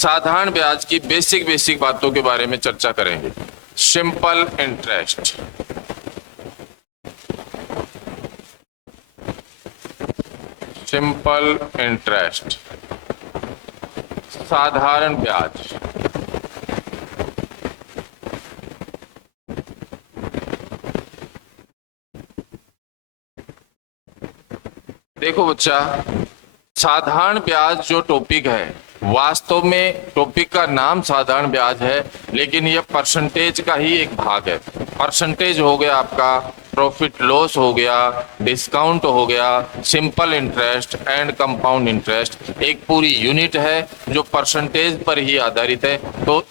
साधारण ब्याज की बेसिक बातों के बारे में चर्चा करेंगे। सिंपल इंटरेस्ट, सिंपल इंटरेस्ट, साधारण ब्याज। देखो बच्चा, साधारण ब्याज जो टॉपिक है, वास्तव में टॉपिक का नाम साधारण ब्याज है, लेकिन यह परसेंटेज का ही एक भाग है। परसेंटेज हो गया आपका, प्रॉफिट लॉस हो गया, डिस्काउंट हो गया, simple interest and compound interest, एक पूरी यूनिट है जो परसेंटेज पर ही आधारित है। तो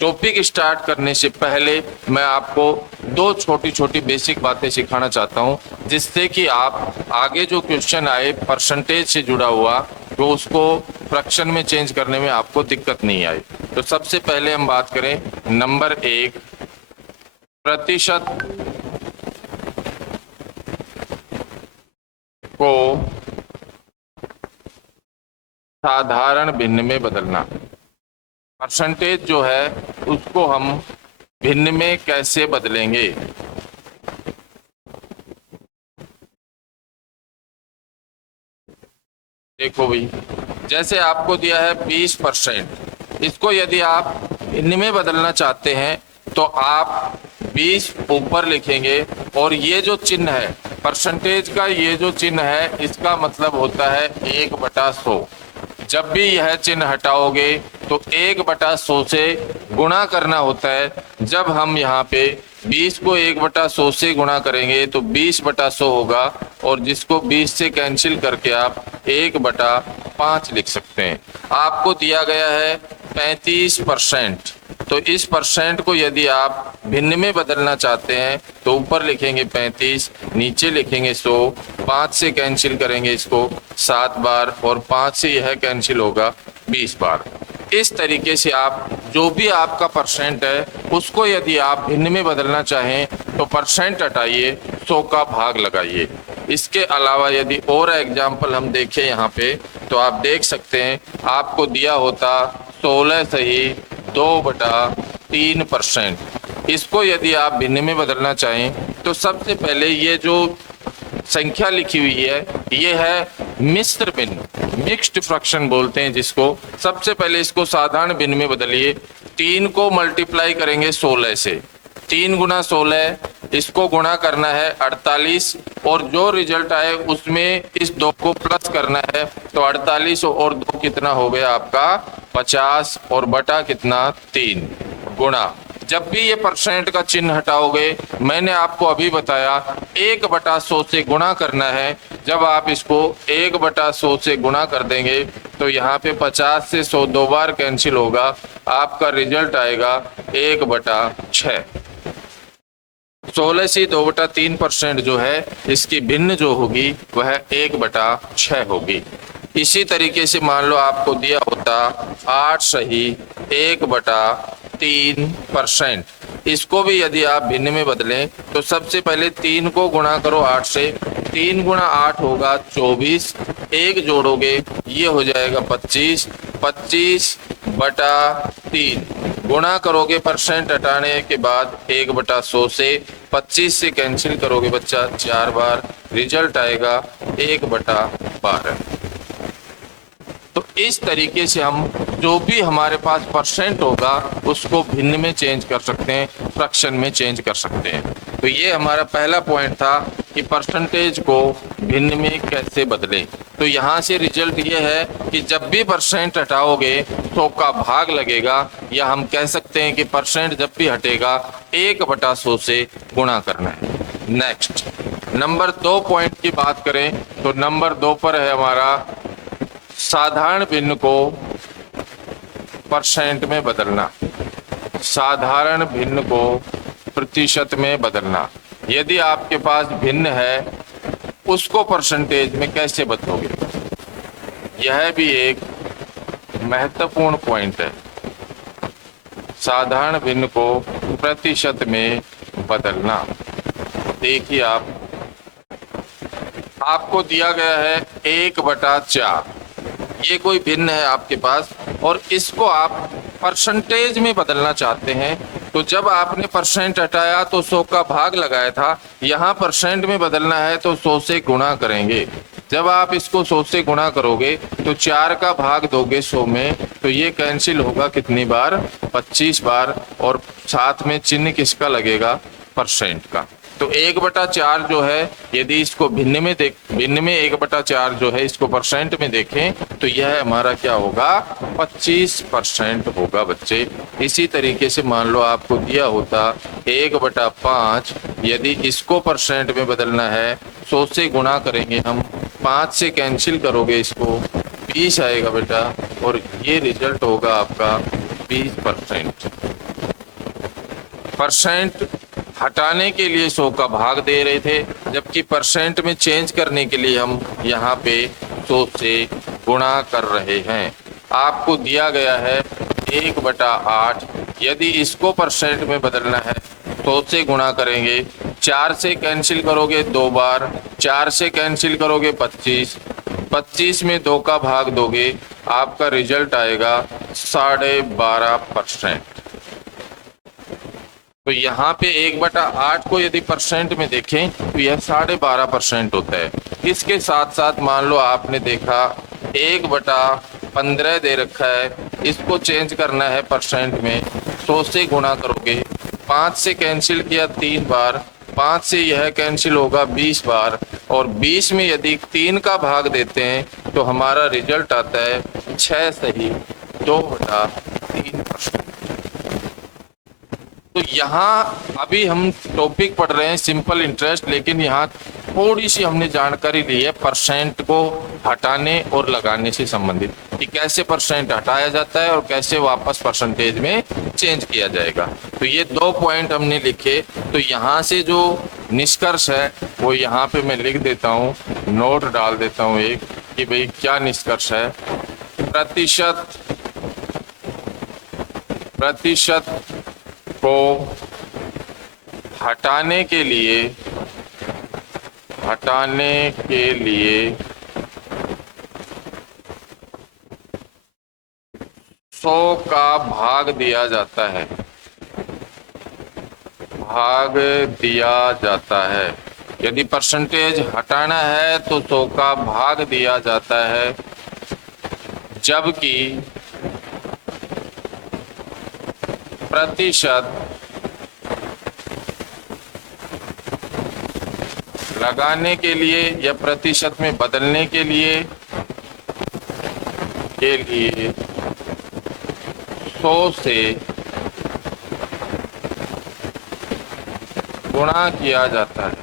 टॉपिक स्टार्ट करने से पहले मैं आपको दो छोटी छोटी बेसिक बातें सिखाना चाहता हूं, जिससे कि आप आगे जो क्वेश्चन आए परसेंटेज से जुड़ा हुआ, तो उसको फ्रैक्शन में चेंज करने में आपको दिक्कत नहीं आए। तो सबसे पहले हम बात करें नंबर 1, प्रतिशत को साधारण भिन्न में बदलना। परसेंटेज जो है उसको हम भिन्न में कैसे बदलेंगे। देखो भाई, जैसे आपको दिया है 20%, इसको यदि आप भिन्न में बदलना चाहते हैं तो आप 20 ऊपर लिखेंगे, और ये जो चिन्ह है परसेंटेज का, ये जो चिन्ह है इसका मतलब होता है 1/100। जब भी यह चिन्ह हटाओगे तो 1/100 से गुणा करना होता है। जब हम यहाँ पे 20 को 1/100 से गुणा करेंगे तो 20/100 होगा, और जिसको 20 से कैंसिल करके आप 1/5 लिख सकते हैं। आपको दिया गया है 35%, तो इस परसेंट को यदि आप भिन्न में बदलना चाहते हैं तो ऊपर लिखेंगे 35, नीचे लिखेंगे 100, 5 से कैंसिल करेंगे इसको 7 बार, और 5 से यह कैंसिल होगा 20 बार। इस तरीके से आप जो भी आपका परसेंट है उसको यदि आप भिन्न में बदलना चाहें तो परसेंट हटाइए, 100 का भाग लगाइए। इसके अलावा यदि और एग्जाम्पल हम देखें यहाँ पे, तो आप देख सकते हैं आपको दिया होता 16 सही 2/3%। इसको यदि आप भिन्न में बदलना चाहें तो सबसे पहले ये जो संख्या लिखी हुई है ये है मिश्र भिन्न, मिक्स्ड फ्रैक्शन बोलते हैं जिसको। सबसे पहले इसको साधारण भिन्न में बदलिए। 3 को मल्टीप्लाई करेंगे 16 से, 3 गुना 16, इसको गुणा करना है 48, और जो रिजल्ट आए उसमें इस 2 को प्लस करना है। तो 48 और 2 कितना हो गया आपका 50, और बटा कितना 3 गुणा। जब भी ये परसेंट का चिन्ह हटाओगे, मैंने आपको अभी बताया 1/100 से गुणा करना है। जब आप इसको 1/100 से गुणा कर देंगे तो यहाँ पे 50 से 100 2 बार कैंसिल होगा, आपका रिजल्ट आएगा 1/6। 16 से 2/3% जो है इसकी भिन्न जो होगी वह 1/6 होगी। इसी तरीके से मान लो आपको दिया होता 8 सही 1/3%, इसको भी यदि आप भिन्न में बदलें तो सबसे पहले 3 को गुणा करो 8 से, 3 गुणा 8 होगा 24, 1 जोड़ोगे ये हो जाएगा 25, 25/3 गुणा करोगे परसेंट हटाने के बाद 1/100 से, 25 से कैंसिल करोगे बच्चा 4 बार, रिजल्ट आएगा 1/12। तो इस तरीके से हम जो भी हमारे पास परसेंट होगा उसको भिन्न में चेंज कर सकते हैं, फ्रैक्शन में चेंज कर सकते हैं। तो ये हमारा पहला पॉइंट था कि परसेंटेज को भिन्न में कैसे बदलें। तो यहाँ से रिजल्ट ये है कि जब भी परसेंट हटाओगे 100 का भाग लगेगा, या हम कह सकते हैं कि परसेंट जब भी हटेगा 1/100 से गुणा करना है। नेक्स्ट नंबर 2 पॉइंट की बात करें तो नंबर 2 पर है हमारा साधारण भिन्न को परसेंट में बदलना, साधारण भिन्न को प्रतिशत में बदलना। यदि आपके पास भिन्न है उसको परसेंटेज में कैसे बदलोगे, यह भी एक महत्वपूर्ण पॉइंट है। साधारण भिन्न को प्रतिशत में बदलना। देखिए आपको दिया गया है 1/4, ये कोई भिन्न है आपके पास और इसको आप परसेंटेज में बदलना चाहते हैं, तो जब आपने परसेंट हटाया तो 100 का भाग लगाया था, यहाँ परसेंट में बदलना है तो 100 से गुणा करेंगे। जब आप इसको 100 से गुणा करोगे तो 4 का भाग दोगे 100 में, तो ये कैंसिल होगा कितनी बार, 25 बार, और साथ में चिन्ह किसका लगेगा, परसेंट का। तो 1/4 जो है, यदि इसको भिन्न में 1/4 जो है इसको परसेंट में देखें तो यह हमारा क्या होगा, 25% होगा बच्चे। इसी तरीके से मान लो आपको दिया होता 1/5, यदि इसको परसेंट में बदलना है 100 से गुणा करेंगे हम, 5 से कैंसिल करोगे इसको, 20 आएगा बेटा, और ये रिजल्ट होगा आपका 20%। परसेंट हटाने के लिए 100 का भाग दे रहे थे, जबकि परसेंट में चेंज करने के लिए हम यहाँ पे 100 से गुणा कर रहे हैं। आपको दिया गया है 1/8, यदि इसको परसेंट में बदलना है 100 से गुणा करेंगे, 4 से कैंसिल करोगे 2 बार, 4 से कैंसिल करोगे 25, 25 में 2 का भाग दोगे, आपका रिजल्ट आएगा 12.5%। तो यहाँ पे 1/8 को यदि परसेंट में देखें तो यह 12.5% होता है। इसके साथ साथ मान लो आपने देखा 1/15 दे रखा है, इसको चेंज करना है परसेंट में, 100 से गुणा करोगे, 5 से कैंसिल किया 3 बार, 5 से यह कैंसिल होगा 20 बार, और 20 में यदि 3 का भाग देते हैं तो हमारा रिजल्ट आता है 6 सही 2/3%। तो यहाँ अभी हम टॉपिक पढ़ रहे हैं सिंपल इंटरेस्ट, लेकिन यहाँ थोड़ी सी हमने जानकारी ली है परसेंट को हटाने और लगाने से संबंधित, कि कैसे परसेंट हटाया जाता है और कैसे वापस परसेंटेज में चेंज किया जाएगा। तो ये 2 पॉइंट हमने लिखे। तो यहाँ से जो निष्कर्ष है वो यहाँ पे मैं लिख देता हूँ, नोट डाल देता हूँ एक, कि भाई क्या निष्कर्ष है। प्रतिशत को हटाने के लिए 100 का भाग दिया जाता है। यदि परसेंटेज हटाना है तो 100 का भाग दिया जाता है, जबकि प्रतिशत लगाने के लिए या प्रतिशत में बदलने के लिए 100 से गुणा किया जाता है।